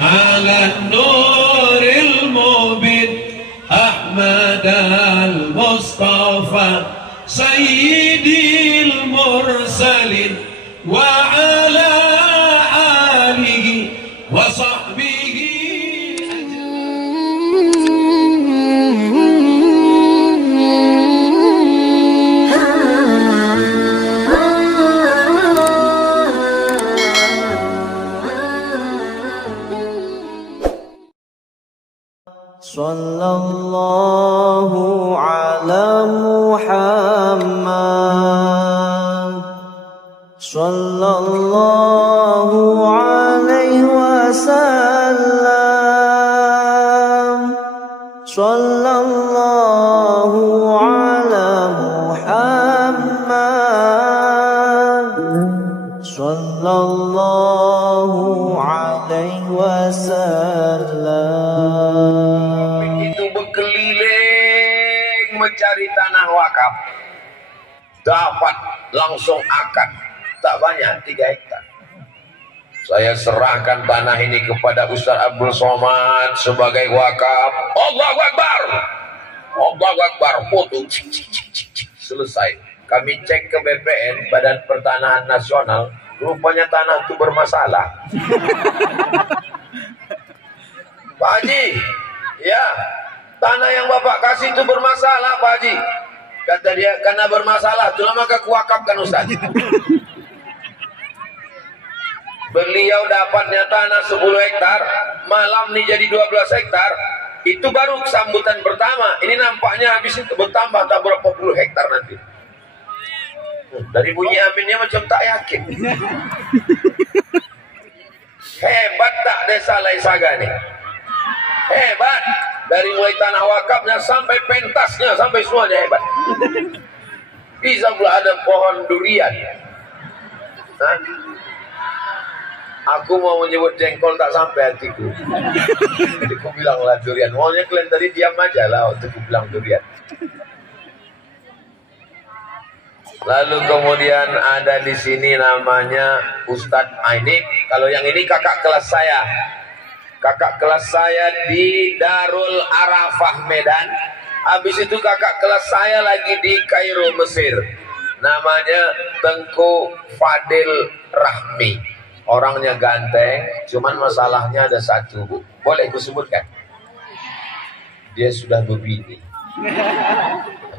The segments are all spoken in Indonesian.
على النور المبين أحمد المصطفى سيدي المرسلين وعلى آله وصحبه. Sallallahu ala Muhammad, sallallahu alaihi wasallam, sallallahu ala Muhammad, sallallahu alaihi wasallam. Mencari tanah wakaf, dapat langsung akad, tak banyak 3 hektar. Saya serahkan tanah ini kepada Ustaz Abdul Somad sebagai wakaf. Allahu Akbar, Allahu Akbar, foto selesai. Kami cek ke BPN, Badan Pertanahan Nasional, rupanya tanah itu bermasalah. Pak Haji, ya, tanah yang Bapak kasih itu bermasalah, Pak Haji. Kata dia, karena bermasalah, itulah maka kuwakafkan Ustaz. Beliau dapatnya tanah 10 hektar, malam nih jadi 12 hektar. Itu baru sambutan pertama. Ini nampaknya habis itu bertambah tak berapa puluh hektar nanti. Dari bunyi aminnya macam tak yakin. Hebat tak desa Laisaga nih? Hebat. Dari mulai tanah wakafnya sampai pentasnya, sampai semuanya hebat. Bisa pula ada pohon durian. Nah, aku mau menyebut jengkol tak sampai hatiku. Jadi aku bilanglah durian. Maunya kalian tadi diam aja lah untuk aku bilang durian. Lalu kemudian ada di sini namanya Ustadz Ainik. Kalau yang ini kakak kelas saya. Kakak kelas saya di Darul Arafah Medan. Habis itu kakak kelas saya lagi di Kairo Mesir. Namanya Tengku Fadil Rahmi. Orangnya ganteng, cuman masalahnya ada satu, Bu. Boleh aku sebutkan? Dia sudah berbini.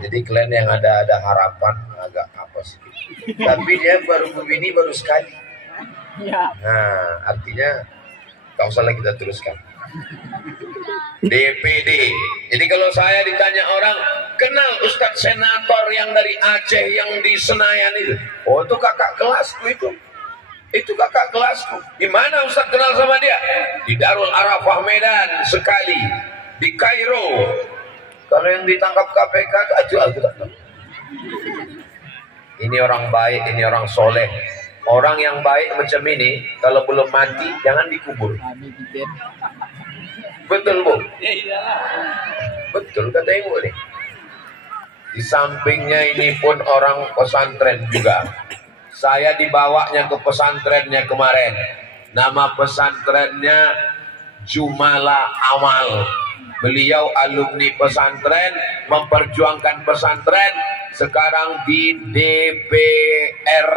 Jadi kalian yang ada harapan agak apa sih? Tapi dia baru berbini baru sekali. Nah, artinya tak usahlah kita teruskan. DPD. Jadi kalau saya ditanya orang, kenal Ustadz Senator yang dari Aceh yang di Senayan itu? Oh, itu kakak kelasku itu. Itu kakak kelasku. Di mana Ustadz kenal sama dia? Di Darul Arafah Medan sekali. Di Kairo. Kalau yang ditangkap KPK, aku tak tahu. Ini orang baik, ini orang soleh. Orang yang baik macam ini, kalau belum mati, jangan dikubur. Betul, Bu? Betul kata Ibu nih. Di sampingnya ini pun orang pesantren juga. Saya dibawanya ke pesantrennya kemarin. Nama pesantrennya Jumala Amal. Beliau alumni pesantren, memperjuangkan pesantren. Sekarang di DPR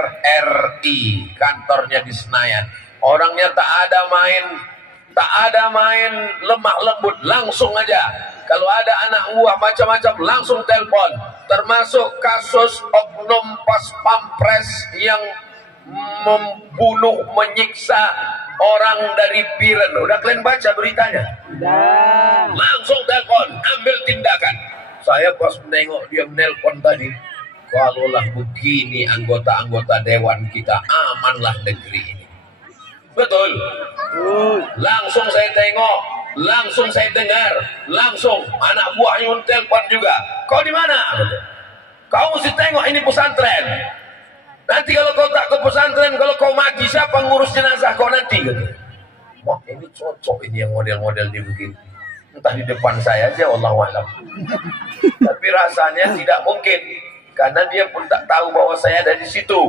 RI, kantornya di Senayan. Orangnya tak ada main lemah lembut, langsung aja. Kalau ada anak buah macam-macam langsung telepon. Termasuk kasus oknum pas pampres yang membunuh, menyiksa orang dari Biren. Udah kalian baca beritanya? Langsung telepon, ambil tindakan. Saya pas menengok dia menelpon tadi, kalaulah begini anggota-anggota dewan kita, amanlah negeri ini. Betul. Langsung saya tengok, langsung saya dengar, langsung anak buahnya telepon juga. Kau di mana? Kau mesti tengok ini pesantren. Nanti kalau kau tak ke pesantren, kalau kau mati, siapa ngurus jenazah kau nanti? Wah, ini cocok ini yang model-model dia begini. Entah di depan saya aja, wallahualam. Tapi rasanya tidak mungkin, karena dia pun tak tahu bahwa saya ada di situ.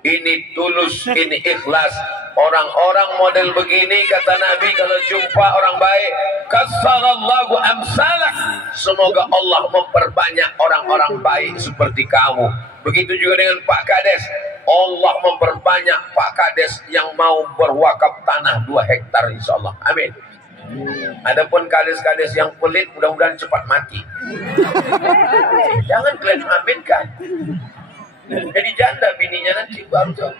Ini tulus, ini ikhlas. Orang-orang model begini kata Nabi kalau jumpa orang baik, kasarallahu amsalah. Semoga Allah memperbanyak orang-orang baik seperti kamu. Begitu juga dengan Pak Kades. Allah memperbanyak Pak Kades yang mau berwakaf tanah 2 hektar insya Allah. Amin. Adapun kades-kades yang pelit mudah-mudahan cepat mati. Jangan kalian aminkan. Jadi janda bininya nanti baru jauh.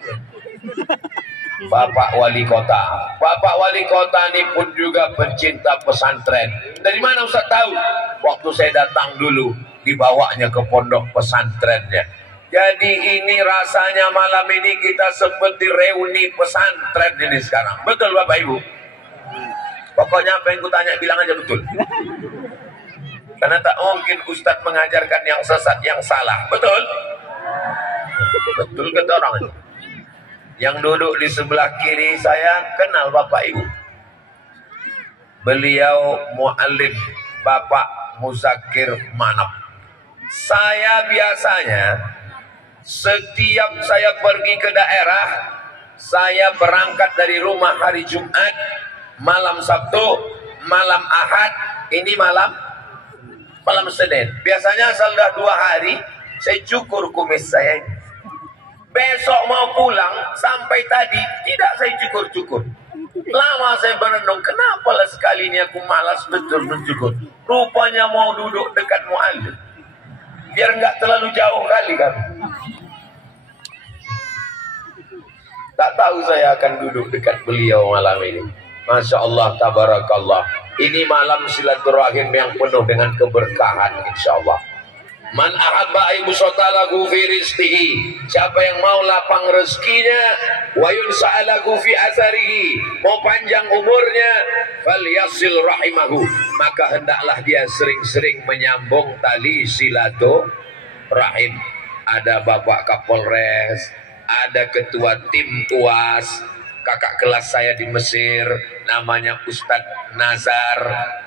Bapak Wali Kota. Bapak Wali Kota ini pun juga pencinta pesantren. Dari mana Ustaz tahu? Waktu saya datang dulu, dibawanya ke pondok pesantrennya. Jadi ini rasanya malam ini kita seperti reuni pesantren ini sekarang. Betul Bapak Ibu? Pokoknya apa yang kutanya bilang aja betul. Karena tak mungkin Ustadz mengajarkan yang sesat, yang salah. Betul? Betul kata orang itu. Yang duduk di sebelah kiri saya kenal Bapak Ibu. Beliau mu'alim Bapak Muzakir Manap. Saya biasanya setiap saya pergi ke daerah, saya berangkat dari rumah hari Jumat, malam Sabtu, malam Ahad, ini malam Senin. Biasanya sudah 2 hari saya cukur kumis saya. Besok mau pulang, sampai tadi tidak saya cukur-cukur. Lama saya berenung, kenapa lah sekali ini aku malas betul mencukur. Rupanya mau duduk dekat mu'alim, biar nggak terlalu jauh kali kan. Tak tahu saya akan duduk dekat beliau malam ini. Masya Allah, tabarakallah. Ini malam silaturahim yang penuh dengan keberkahan insya Allah. Man ahabba ayyusatalahu fi rizqihi. Siapa yang mau lapang rezekinya, wa yunsa'alahu fi asarihi, mau panjang umurnya, falyasil rahimahu, maka hendaklah dia sering-sering menyambung tali silaturahim. Ada Bapak Kapolres, ada ketua tim UAS, kakak kelas saya di Mesir, namanya Ustadz Nazar.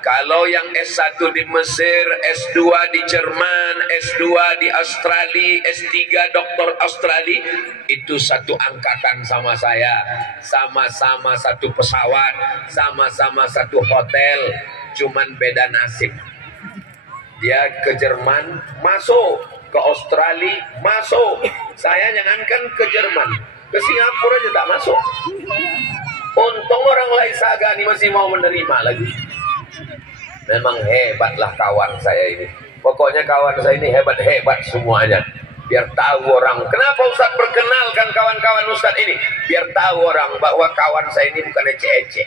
Kalau yang S1 di Mesir, S2 di Jerman, S2 di Australia, S3 doktor Australia, itu satu angkatan sama saya. Sama-sama satu pesawat, sama-sama satu hotel, cuman beda nasib. Dia ke Jerman, masuk. Ke Australia, masuk. Saya jangankan ke Jerman, ke Singapura aja tak masuk. Untung orang Laisaga ini masih mau menerima lagi. Memang hebatlah kawan saya ini. Pokoknya kawan saya ini hebat-hebat semuanya. Biar tahu orang. Kenapa Ustaz perkenalkan kawan-kawan Ustaz ini? Biar tahu orang bahwa kawan saya ini bukan ecek-ecek.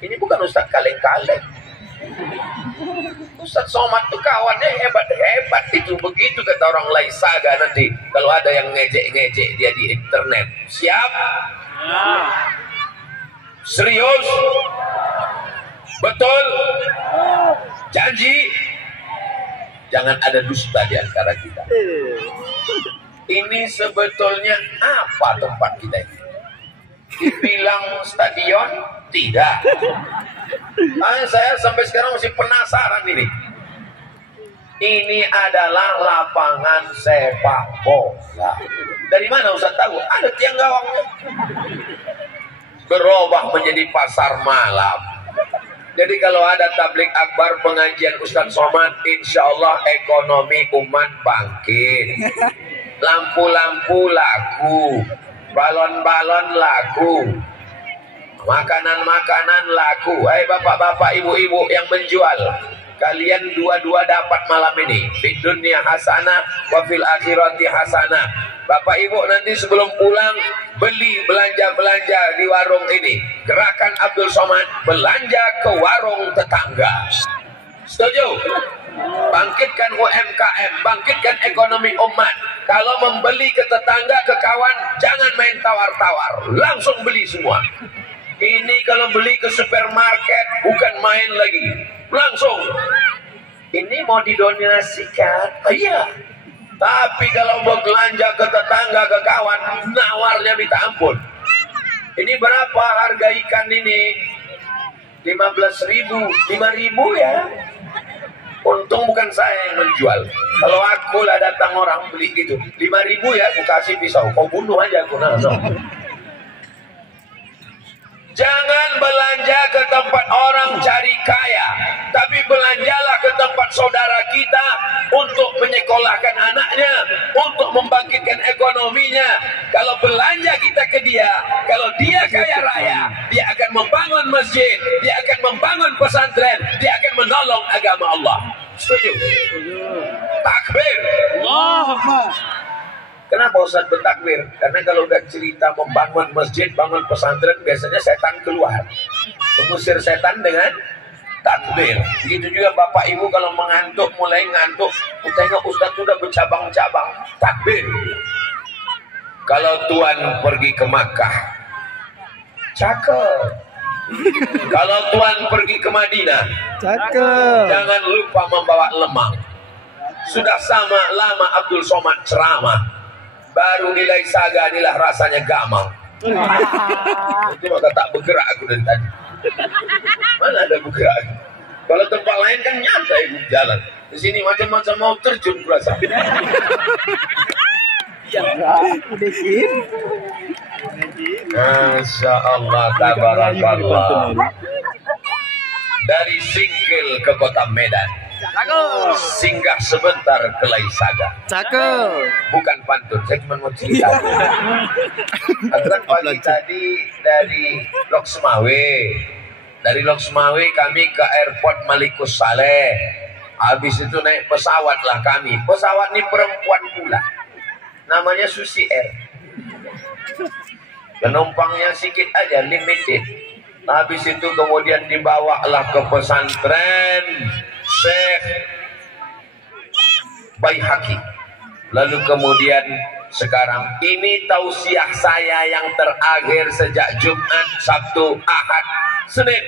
Ini bukan Ustaz kaleng-kaleng. Ustaz Somad tuh kawannya hebat-hebat itu. Begitu kata orang Laisaga nanti kalau ada yang ngejek-ngejek dia di internet. Siap? Serius? Betul? Janji? Jangan ada dusta di antara kita. Ini sebetulnya apa tempat kita ini? Dibilang stadion? Tidak. Saya sampai sekarang masih penasaran ini. Ini adalah lapangan sepak bola. Dari mana Ustaz tahu? Ada tiang gawangnya. Berubah menjadi pasar malam. Jadi kalau ada tablik akbar pengajian Ustaz Somad, insya Allah ekonomi umat bangkit. Lampu-lampu laku, balon-balon laku, makanan-makanan laku. Hai bapak-bapak, ibu-ibu yang menjual, kalian dua-dua dapat malam ini. Di dunia hasanah, wa fil akhirati hasanah. Bapak ibu nanti sebelum pulang beli belanja-belanja di warung ini. Gerakan Abdul Somad, belanja ke warung tetangga. Setuju? Bangkitkan UMKM, bangkitkan ekonomi umat. Kalau membeli ke tetangga, ke kawan, jangan main tawar-tawar, langsung beli semua. Ini kalau beli ke supermarket bukan main lagi, langsung. Ini mau didonasikan, iya. Tapi kalau mau belanja ke tetangga, ke kawan, nawarnya minta ampun. Ini berapa harga ikan ini? 15.000, 5.000 ya. Untung bukan saya yang menjual. Kalau aku lah datang orang beli gitu, 5.000 ya, aku kasih pisau, kau bunuh aja aku. Nah. Jangan belanja ke tempat orang cari kaya, tapi belanjalah ke tempat saudara kita untuk menyekolahkan anaknya, untuk membangkitkan ekonominya. Kalau belanja kita ke dia, kalau dia kaya raya, dia akan membangun masjid, dia akan membangun pesantren, dia akan menolong agama Allah. Setuju? Takbir. Allah Akbar. Kenapa Ustaz bertakbir? Karena kalau udah cerita membangun masjid, bangun pesantren, biasanya setan keluar. Mengusir setan dengan takbir. Begitu juga Bapak Ibu kalau mengantuk, mulai ngantuk, tengok Ustaz sudah bercabang-cabang, takbir. Kalau Tuan pergi ke Makkah, cakep. Kalau Tuan pergi ke Madinah, Cakep. jangan lupa membawa lemang. Sudah sama lama Abdul Somad ceramah, baru nilai saga inilah rasanya gamang. Itu maka tak bergerak aku dari tadi. Mana ada bergerak? Kalau tempat lain kan nyantai jalan. Di sini macam-macam mau terjun berasa. Masya Allah, tabarakallah. Dari Singkil ke kota Medan, singgah sebentar ke Laisaga. Cakep. Bukan pantun, saya cuma mau cerita. Kan pagi tadi dari Lok Semawe. Dari Lok Semawe kami ke airport Malikus Saleh. Habis itu naik pesawat lah kami. Pesawat ini perempuan pula. Namanya Susi Air. Penumpangnya sedikit aja, limited. Habis itu kemudian dibawalah ke pesantren Syekh Baihaqi. Lalu kemudian sekarang ini tausiah saya yang terakhir sejak Jumat, Sabtu, Ahad, Senin.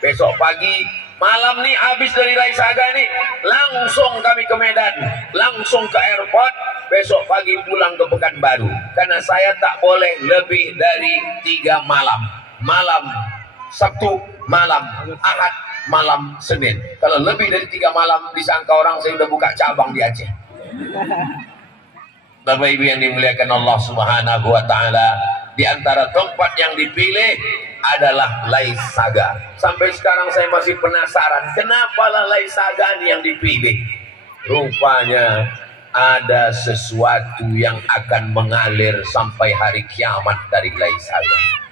Besok pagi, malam nih habis dari Laisaga nih, langsung kami ke Medan, langsung ke airport. Besok pagi pulang ke Pekanbaru. Karena saya tak boleh lebih dari 3 malam. Malam Sabtu, malam Ahad, malam Senin. Kalau lebih dari 3 malam disangka orang saya udah buka cabang di Aceh. Bapak Ibu yang dimuliakan Allah Subhanahu wa taala, di antara tempat yang dipilih adalah Laisaga. Sampai sekarang saya masih penasaran, kenapa lah Laisaga yang dipilih? Rupanya ada sesuatu yang akan mengalir sampai hari kiamat dari Laisaga.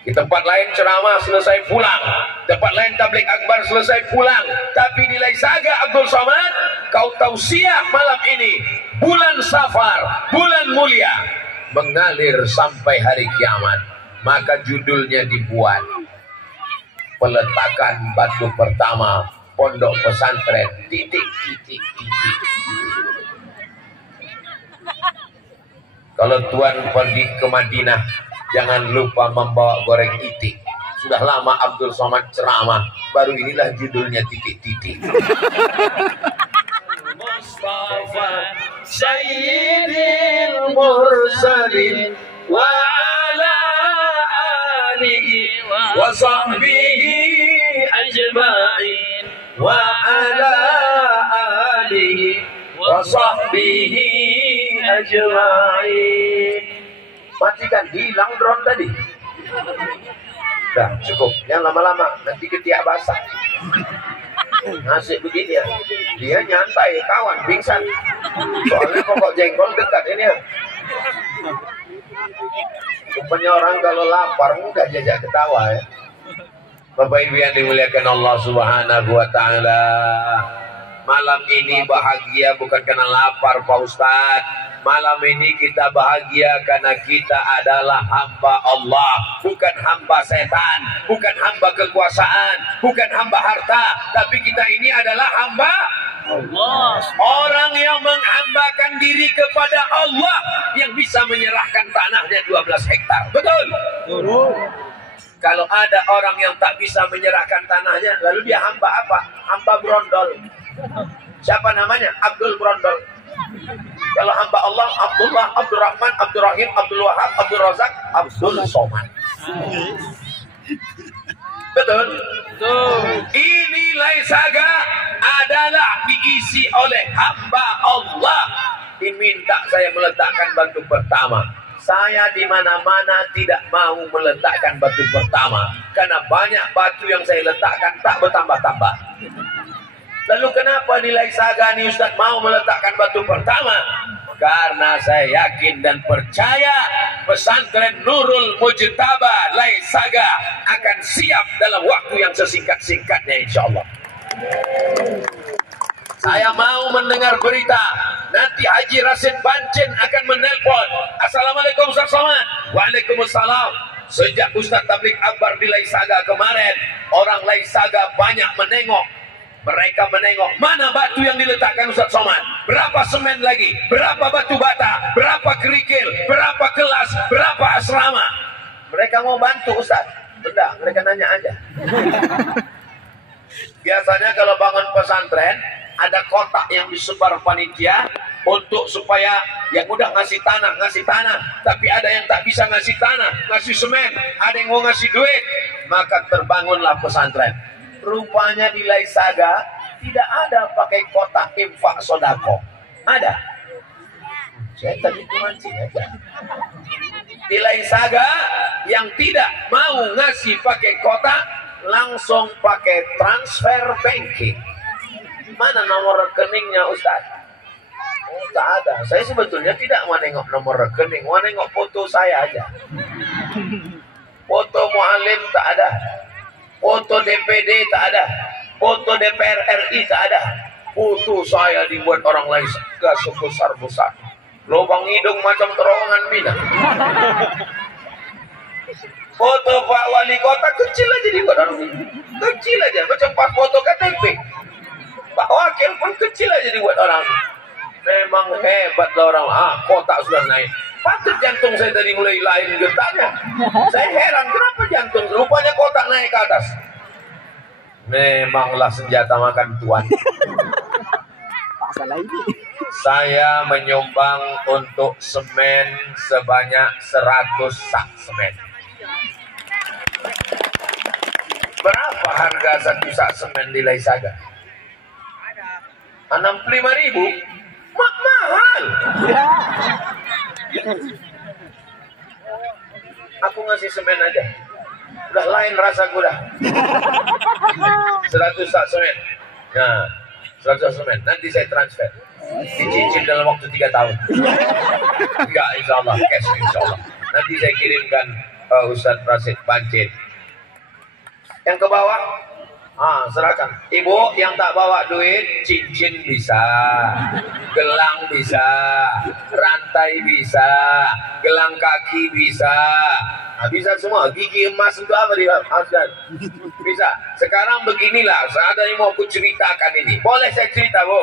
Di tempat lain ceramah selesai pulang, tempat lain tabligh akbar selesai pulang, tapi di Laisaga Abdul Somad kau tausiah malam ini, bulan Safar, bulan mulia, mengalir sampai hari kiamat. Maka judulnya dibuat, peletakan batu pertama pondok pesantren titik. Kalau Tuan pergi ke Madinah, jangan lupa membawa goreng itik. Sudah lama Abdul Somad ceramah, baru inilah judulnya titik. Mustafa Sayyidil Mursalin wa ala alihi wa sahbihi ajma'in wa ala alihi wa sahbihi ajma'in. Matikan, hilang drone tadi. Dah cukup, jangan lama-lama, nanti ketiak basah. Nasib begini ya, dia nyantai, kawan pingsan. Soalnya pokok jengkol dekat ini ya. Rupanya orang kalau lapar enggak jajak ketawa ya. Bapak Ibu yang dimuliakan Allah Subhanahu wa taala, malam ini bahagia bukan karena lapar Pak Ustaz. Malam ini kita bahagia karena kita adalah hamba Allah, bukan hamba setan, bukan hamba kekuasaan, bukan hamba harta, tapi kita ini adalah hamba Allah. Orang yang menghambakan diri kepada Allah, yang bisa menyerahkan tanahnya 12 hektar. Betul? Kalau ada orang yang tak bisa menyerahkan tanahnya, lalu dia hamba apa? Hamba brondol. Siapa namanya? Abdul Brondol. Kalau hamba Allah, Abdullah, Abdurrahman, Abdurrahim, Abdul Wahab, Abdul Razak, Abdul Somad. Betul? Betul. Ini Laisaga adalah diisi oleh hamba Allah. Diminta saya meletakkan batu pertama. Saya di mana-mana tidak mau meletakkan batu pertama karena banyak batu yang saya letakkan tak bertambah-tambah. Lalu kenapa di Laisaga nih Ustaz mau meletakkan batu pertama? Karena saya yakin dan percaya pesantren Nurul Mujtaba Laisaga akan siap dalam waktu yang sesingkat-singkatnya insyaallah. Saya mau mendengar berita nanti Haji Rasid Bancin akan menelpon. Assalamualaikum Ustaz Somad. Waalaikumsalam. Sejak Ustaz Tablik Akbar di Laisaga kemarin, orang Laisaga banyak menengok. Mereka menengok mana batu yang diletakkan Ustaz Somad, berapa semen lagi, berapa batu bata, berapa kerikil, berapa kelas, berapa asrama. Mereka mau bantu Ustaz. Benda, mereka nanya aja. Biasanya kalau bangun pesantren ada kotak yang disebar panitia untuk supaya yang udah ngasih tanah. Tapi ada yang tak bisa ngasih tanah, ngasih semen, ada yang mau ngasih duit. Maka terbangunlah pesantren. Rupanya di Laisaga tidak ada pakai kotak infak sodako. Ada. Saya tadi itu mancing aja. Di Laisaga yang tidak mau ngasih pakai kotak, langsung pakai transfer banking. Mana nomor rekeningnya Ustaz? Oh, tak ada. Saya sebetulnya tidak mau nengok nomor rekening, mau nengok foto saya aja. Foto mu'alim tak ada. Foto DPD tak ada. Foto DPR RI tak ada. Foto saya dibuat orang lain gak sebesar-besar. Lubang hidung macam terowongan Mina. Foto Pak Wali Kota kecil aja dibuat orang ini. Kecil aja, macam pas foto KTP. Pak Wakil pun kecil aja dibuat orang ini. Memang hebat lah orang. Kotak sudah naik. Patut jantung saya tadi mulai lain getarnya. Saya heran kenapa jantung rupanya kotak naik ke atas. Memanglah senjata makan tuan. Saya menyumbang untuk semen sebanyak 100 sak semen. Berapa harga satu sak semen di Laisaga? 65.000. Mahal. Aku ngasih semen aja. Udah lain rasa gue dah. 100 sak semen. Nah, 100 sak semen. Nanti saya transfer. Dicicil dalam waktu 3 tahun. Enggak, insyaallah cash insyaallah. Nanti saya kirimkan Ustaz Rasid Bancin. Yang ke bawah, serahkan. Ibu yang tak bawa duit, cincin bisa, gelang bisa, rantai bisa, gelang kaki bisa. Bisa semua. Gigi emas itu apa dia? Bisa. Sekarang beginilah, ada yang mau aku ceritakan ini. Boleh saya cerita, Bu?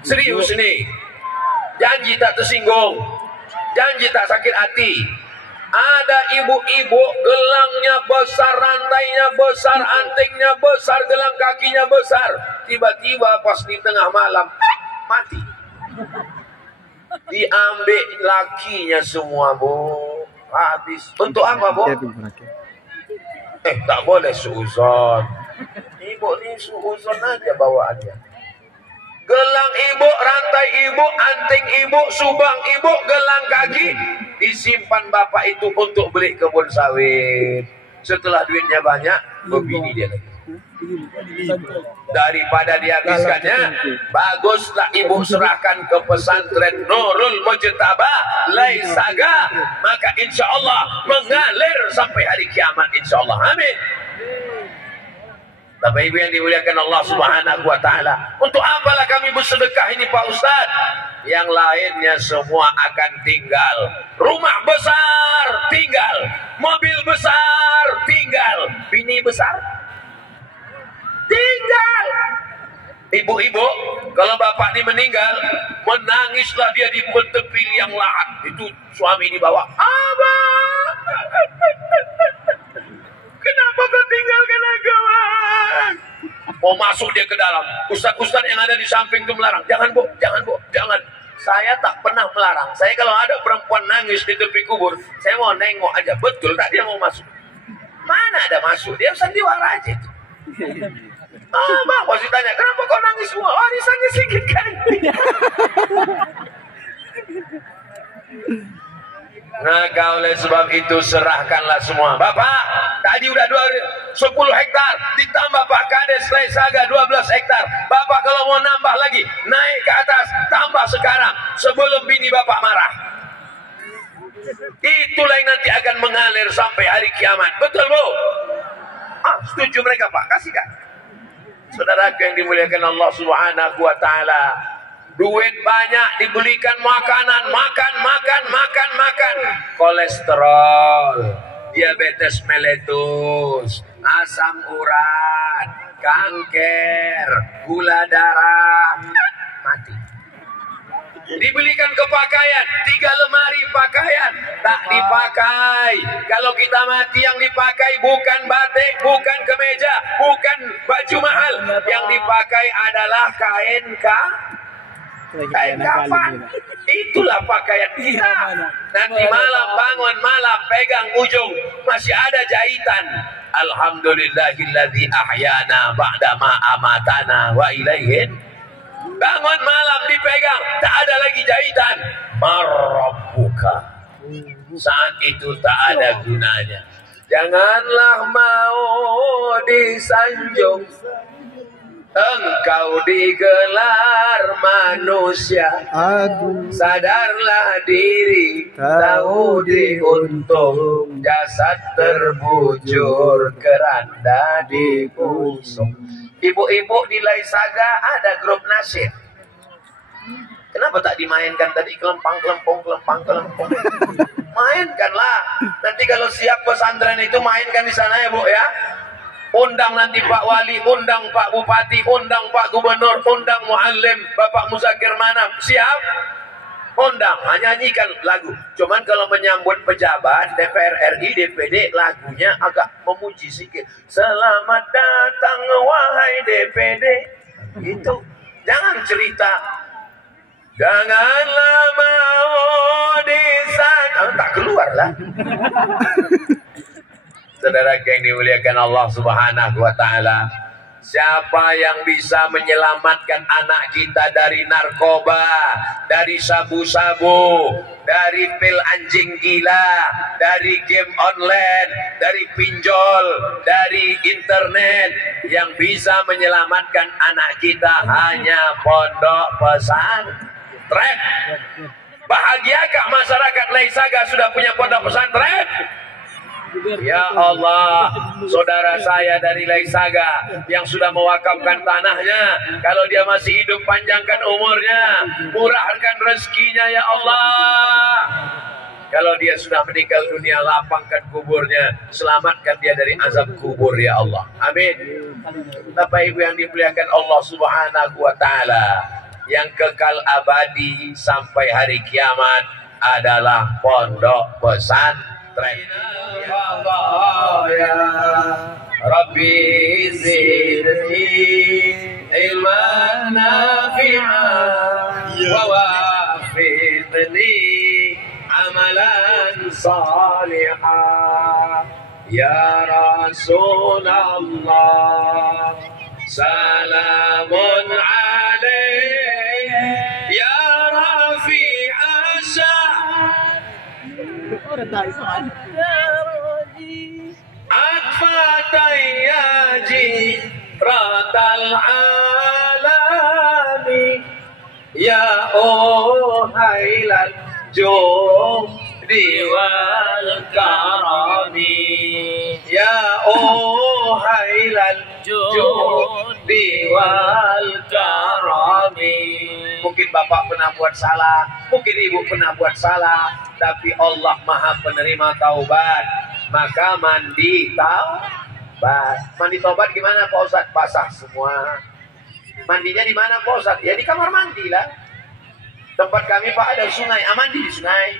Serius nih. Janji tak tersinggung. Janji tak sakit hati. Ada ibu-ibu gelangnya besar, rantainya besar, antingnya besar, gelang kakinya besar. Tiba-tiba pas di tengah malam mati. Diambil lakinya semua, Bu. Habis. Untuk apa, Bu? Tak boleh suuzon. Ibu ni suuzon aja bawaannya. Gelang ibu, rantai ibu, anting ibu, subang ibu, gelang kaki disimpan bapak itu untuk beli kebun sawit. Setelah duitnya banyak, berbini dia lagi. Daripada dihabiskannya, baguslah ibu serahkan ke pesantren Nurul Mujtaba Laisaga, maka insya Allah mengalir sampai hari kiamat insya Allah. Amin. Bapak Ibu yang dimuliakan Allah Subhanahu wa taala, untuk apalah kami bersedekah ini Pak Ustaz? Yang lainnya semua akan tinggal. Rumah besar tinggal, mobil besar tinggal, bini besar tinggal. Ibu-ibu, kalau bapak ini meninggal, menangislah dia di tepi liang lahat. Itu suami dibawa. Abang, kenapa kau tinggalkan aku? Mau masuk dia ke dalam. Ustaz-ustaz yang ada di samping itu melarang. Jangan, Bu, jangan, Bu, jangan. Saya tak pernah melarang. Saya kalau ada perempuan nangis di tepi kubur, saya mau nengok aja. Betul tak dia mau masuk? Mana ada masuk? Dia sandiwara aja itu. Bang, pasti tanya, kenapa kau nangis semua? Warisannya sedikit kan? Maka oleh sebab itu serahkanlah semua. Bapak, tadi udah 10 hektar, ditambah Pak Kades Laisaga 12 hektar. Bapak kalau mau nambah lagi, naik ke atas, tambah sekarang, sebelum bini Bapak marah. Itulah yang nanti akan mengalir sampai hari kiamat. Betul, Bu? Setuju mereka, Pak? Kasih kan? Saudara yang dimuliakan Allah Subhanahu wa Ta'ala, duit banyak dibelikan makanan, makan, kolesterol, diabetes meletus, asam urat, kanker, gula darah, mati. Dibelikan ke pakaian, 3 lemari pakaian, tak dipakai. Kalau kita mati yang dipakai bukan batik, bukan kemeja, bukan baju mahal. Yang dipakai adalah kain kafan. Itulah pakaian kita. Nanti malam bangun malam pegang ujung masih ada jahitan. Alhamdulillahilladzi ahyana ba'dama amatana wa ilaihin. Bangun malam dipegang, tak ada lagi jahitan. Marabbuka. Saat itu tak ada gunanya. Janganlah mau disanjung, engkau digelar manusia. Sadarlah diri, tahu diuntung. Jasad terbujur, keranda diusung. Ibu-ibu di Laisaga ada grup nasyid. Kenapa tak dimainkan tadi? Kelempang. Mainkanlah. Nanti kalau siap pesantren itu mainkan di sana ya, Bu ya. Undang nanti Pak Wali, undang Pak Bupati, undang Pak Gubernur, undang Muallim, Bapak Muzakir Manam. Siap? Undang, nyanyikan lagu. Cuman kalau menyambut pejabat, DPR RI, DPD, lagunya agak memuji sedikit. Selamat datang wahai DPD. Itu. Jangan cerita. Janganlah mau disayang. Tak keluar lah. Saudara yang dimuliakan Allah Subhanahu wa Ta'ala, siapa yang bisa menyelamatkan anak kita dari narkoba, dari sabu-sabu, dari pil anjing gila, dari game online, dari pinjol, dari internet? Yang bisa menyelamatkan anak kita hanya pondok pesantren. Bahagiakah masyarakat Laisaga sudah punya pondok pesantren? Ya Allah, saudara saya dari Laisaga yang sudah mewakafkan tanahnya, kalau dia masih hidup panjangkan umurnya, murahkan rezekinya ya Allah. Kalau dia sudah meninggal dunia, lapangkan kuburnya, selamatkan dia dari azab kubur ya Allah. Amin. Bapak Ibu yang dimuliakan Allah Subhanahu wa Ta'ala, yang kekal abadi sampai hari kiamat adalah pondok pesantren. Ya Rabbi zidni ilman nafi'an wa wafiqni amalan salihan. Ya Rasulullah salamun alaik ya rafi'a sya'an Atfatayyaji ratal alami ya ohailan judi wal karami ya ohailan judi wal karami. Mungkin Bapak pernah buat salah, mungkin Ibu pernah buat salah, tapi Allah Maha penerima taubat. Maka mandi taubat. Mandi taubat gimana Pak Ustadz? Basah semua. Mandinya di mana Pak Ustadz? Ya di kamar mandi lah. Tempat kami Pak ada sungai, mandi di sungai.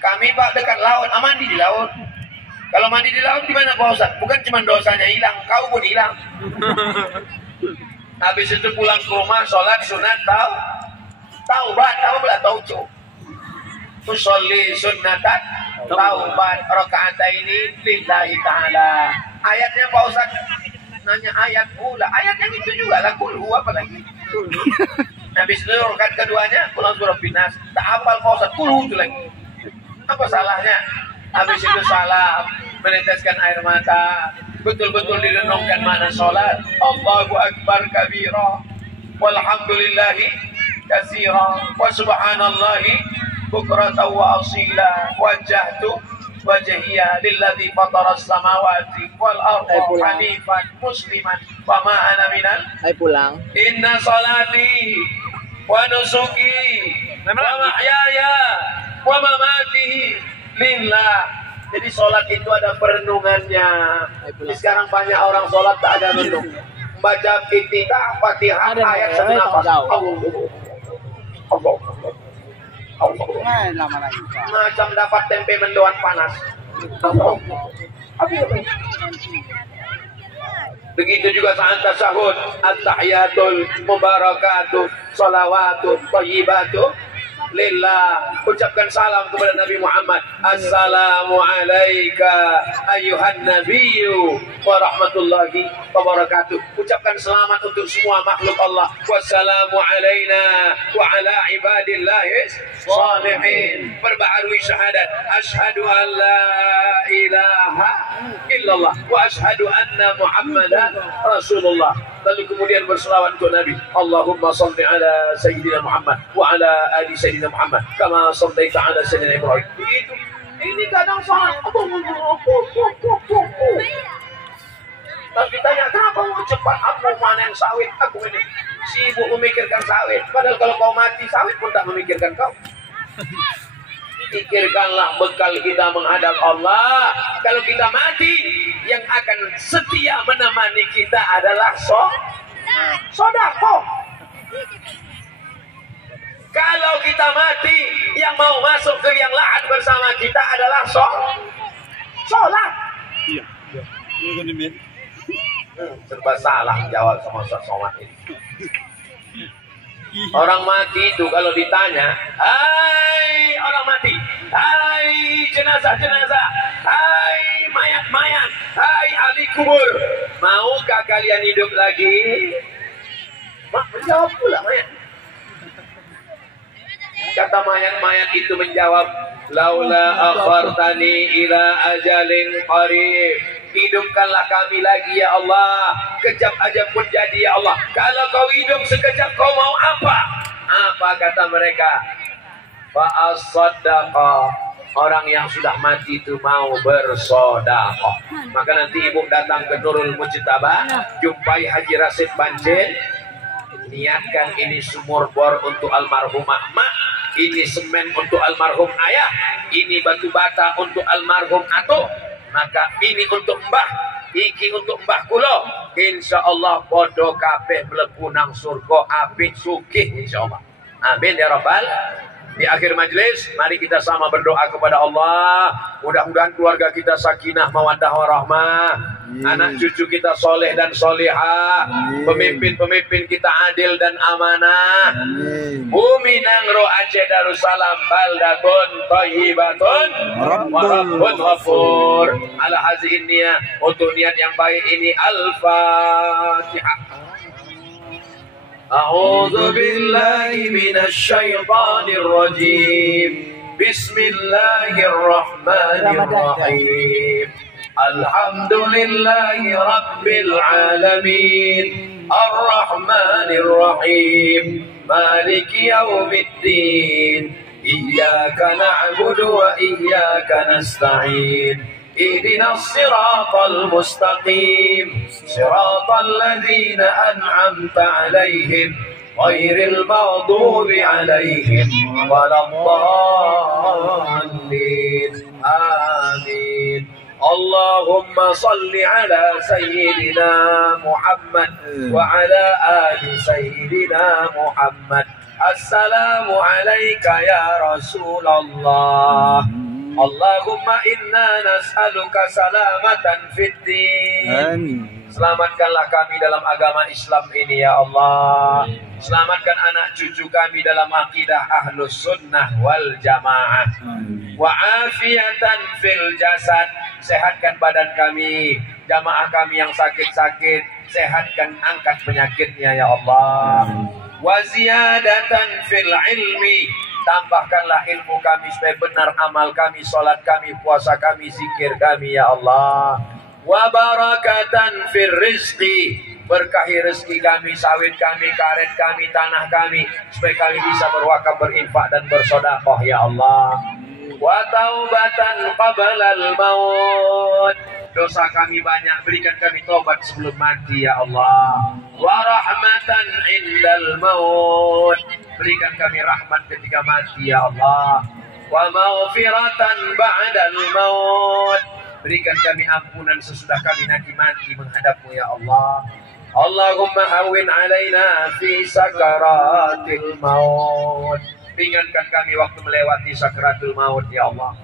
Kami Pak dekat laut, mandi di laut. Kalau mandi di laut gimana Pak Ustadz? Bukan cuma dosanya hilang, kau pun hilang. Habis itu pulang ke rumah, sholat sunat taubat, apa boleh tauco? Tusolli sunnatan taubat rakaat ini lillahi ta'ala. Ayatnya Pak Ustaz nanya ayat pula. Ayat yang itu juga lah, kulhu apa lagi? Habis itu rakaat keduanya pulang surah binas. Tak hafal Pak, kulhu itu lagi. Apa salahnya? Habis itu salam, meneteskan air mata, betul-betul direnungkan makna sholat. Allahu Akbar kabira, walhamdulillahi katsira, wa subhanallahi bukratan wa asila, wajjahtu wajhiya lilladzi fatara as-samawati wal arda hanifan musliman wa ma ana minal pulang. inna salati wa nusuki wa mahyaya wa mamati lillah. Jadi sholat itu ada perenungannya. Sekarang banyak orang sholat tak ada renung. Baca Fatihah ayat satu nafas. Macam dapat tempe mendoan panas. Begitu juga saat tasyahud, at-tahiyatul mubarakatuh, sholawatut thayyibatuh lillah. Ucapkan salam kepada Nabi Muhammad. Assalamu alayka ayuhan nabiyyu wa rahmatullahi wa barakatuh. Ucapkan selamat untuk semua makhluk Allah. Wassalamu alayna wa ala ibadillahis salihin. Perbaharui syahadat. Ashhadu an la ilaha illallah wa ashhadu anna Muhammadan Rasulullah. Lalu kemudian berselawat untuk Nabi. Allahumma salli ala Sayyidina Muhammad wa ala ali Sayyidina Muhammad kama sallaita ala Sayyidina Ibrahim. Begitu. Ini kadang salah. Tapi tanya, kenapa mau cepat aku panen sawit? Aku ini sibuk memikirkan sawit. Padahal kalau kau mati, sawit pun tak memikirkan kau. Pikirkanlah bekal kita menghadap Allah. Kalau kita mati, yang akan setia menemani kita adalah sodako. Kalau kita mati, yang mau masuk ke liang lahat bersama kita adalah sholat. Iya. Serba salah jawab sama sholat ini. Orang mati itu kalau ditanya, hai orang mati, hai jenazah-jenazah, hai mayat-mayat, hai ahli kubur, maukah kalian hidup lagi? Menjawab pula mayat. Kata mayat-mayat itu menjawab, laula akhartani ila ajalin qarib. Hidupkanlah kami lagi ya Allah. Kejap aja pun jadi ya Allah. Kalau kau hidup sekejap kau mau apa? Apa kata mereka? Fa'as-saddaqa. Orang yang sudah mati itu mau bersedekah. Maka nanti ibu datang ke Nurul Mujtaba, jumpai Haji Rasid Banjin. Niatkan ini sumur bor untuk almarhumah mak, ini semen untuk almarhum ayah, ini batu bata untuk almarhum atuh. Maka ini untuk mbah, iki untuk mbah kulo. Insyaallah podo kabeh mlebu nang surga apik sugih insyaallah. Amin ya rabbal. Di akhir majelis, mari kita sama berdoa kepada Allah. Mudah-mudahan keluarga kita sakinah, mawaddah warahmah. Anak cucu kita soleh dan solihah. Pemimpin-pemimpin kita adil dan amanah. Bumi Nangro Aceh Darussalam baldatun thayyibatun wa rabbun ghafur. Ala hazihin niyah, untuk niat yang baik ini Al-Fatihah. A'udzu billahi minasy syaithanir rajim. Bismillahirrahmanirrahim. Alhamdulillahi rabbil alamin. Ar-Rahmanir Rahim. Maliki yaumiddin. Iyyaka na'budu wa iyyaka nasta'in. اهدنا الصراط المستقيم صراط الذين أنعمت عليهم غير المغضوب عليهم ولا الضالين آمين اللهم صل على سيدنا محمد وعلى آل سيدنا محمد السلام عليك يا رسول الله Allahumma inna nas'aluka salamatan fid din. Selamatkanlah kami dalam agama Islam ini ya Allah. Selamatkan anak cucu kami dalam akidah ahlus sunnah wal jamaah. Wa afiyatan fil jasad. sehatkan badan kami. Jamaah kami yang sakit-sakit, sehatkan, angkat penyakitnya ya Allah. Wa ziyadatan fil ilmi, tambahkanlah ilmu kami supaya benar amal kami, salat kami, puasa kami, zikir kami ya Allah. Wa barakatan fil rizqi, berkahi rezeki kami, sawit kami, karet kami, tanah kami, supaya kami bisa berwakaf, berinfak dan bersedekah ya Allah. Wa taubatan qablal maut, dosa kami banyak, berikan kami taubat sebelum mati ya Allah. Wa rahmatan indal maut, berikan kami rahmat ketika mati ya Allah. Wa maghfiratan ba'dal maut, berikan kami ampunan sesudah kami nanti mati menghadapmu ya Allah. Allahumma hawwin alaina fi sakaratil maut, ringankan kami waktu melewati sakaratul maut ya Allah.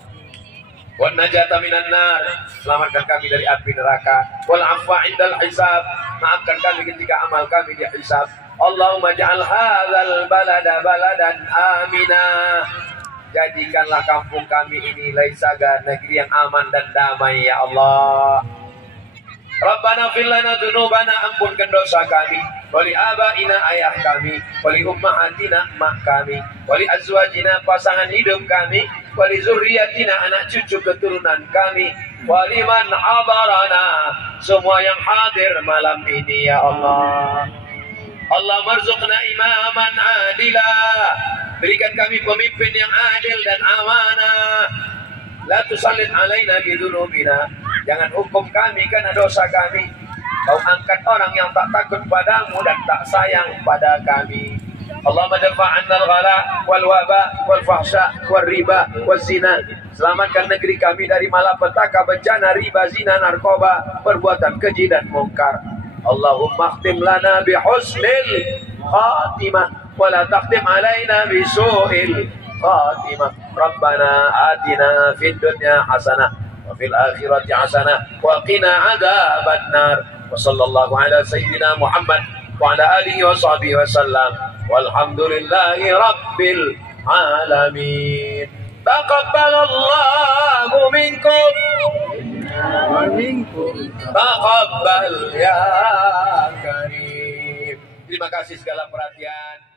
Wan najata minan nar, selamatkan kami dari api neraka. Wal afwa indal hisab, maafkan kami ketika amal kami dihisab. Allahumma ja'al hadzal balada baladan amina, jadikanlah kampung kami ini laisaga, negeri yang aman dan damai ya Allah. Rabbana fil lana dzunubana, ampunkan dosa kami, wali abaina, ayah kami, wali ummahatina, mak kami, wali azwajina, pasangan hidup kami, wali zurriyatina, anak cucu keturunan kami, wali man hadarana, semua yang hadir malam ini ya Allah. Allah marzuqna imaman adila, berikan kami pemimpin yang adil dan amanah. La tusallit alaina bidunubina, jangan hukum kami karena dosa kami. Kau angkat orang yang tak takut padamu dan tak sayang pada kami. Allahumma dafa'anna al-ghala wal waba wal fahsya wal riba wal zina, selamatkan negeri kami dari malapetaka, bencana, riba, zina, narkoba, perbuatan keji dan mungkar. Allahumma khtim lana bihusnil khatimah wa la takhtim alaina bisu'il khatimah. Rabbana atina fid dunya hasanah wa fil akhirati hasanah wa qina adzabannar. Wa sallallahu ala sayyidina Muhammad wa ala alihi wa sahbihi wa sallam. Walhamdulillahi rabbil alamin. Taqabbalallahu minkum wa minkum taqabbal ya karim. Terima kasih segala perhatian.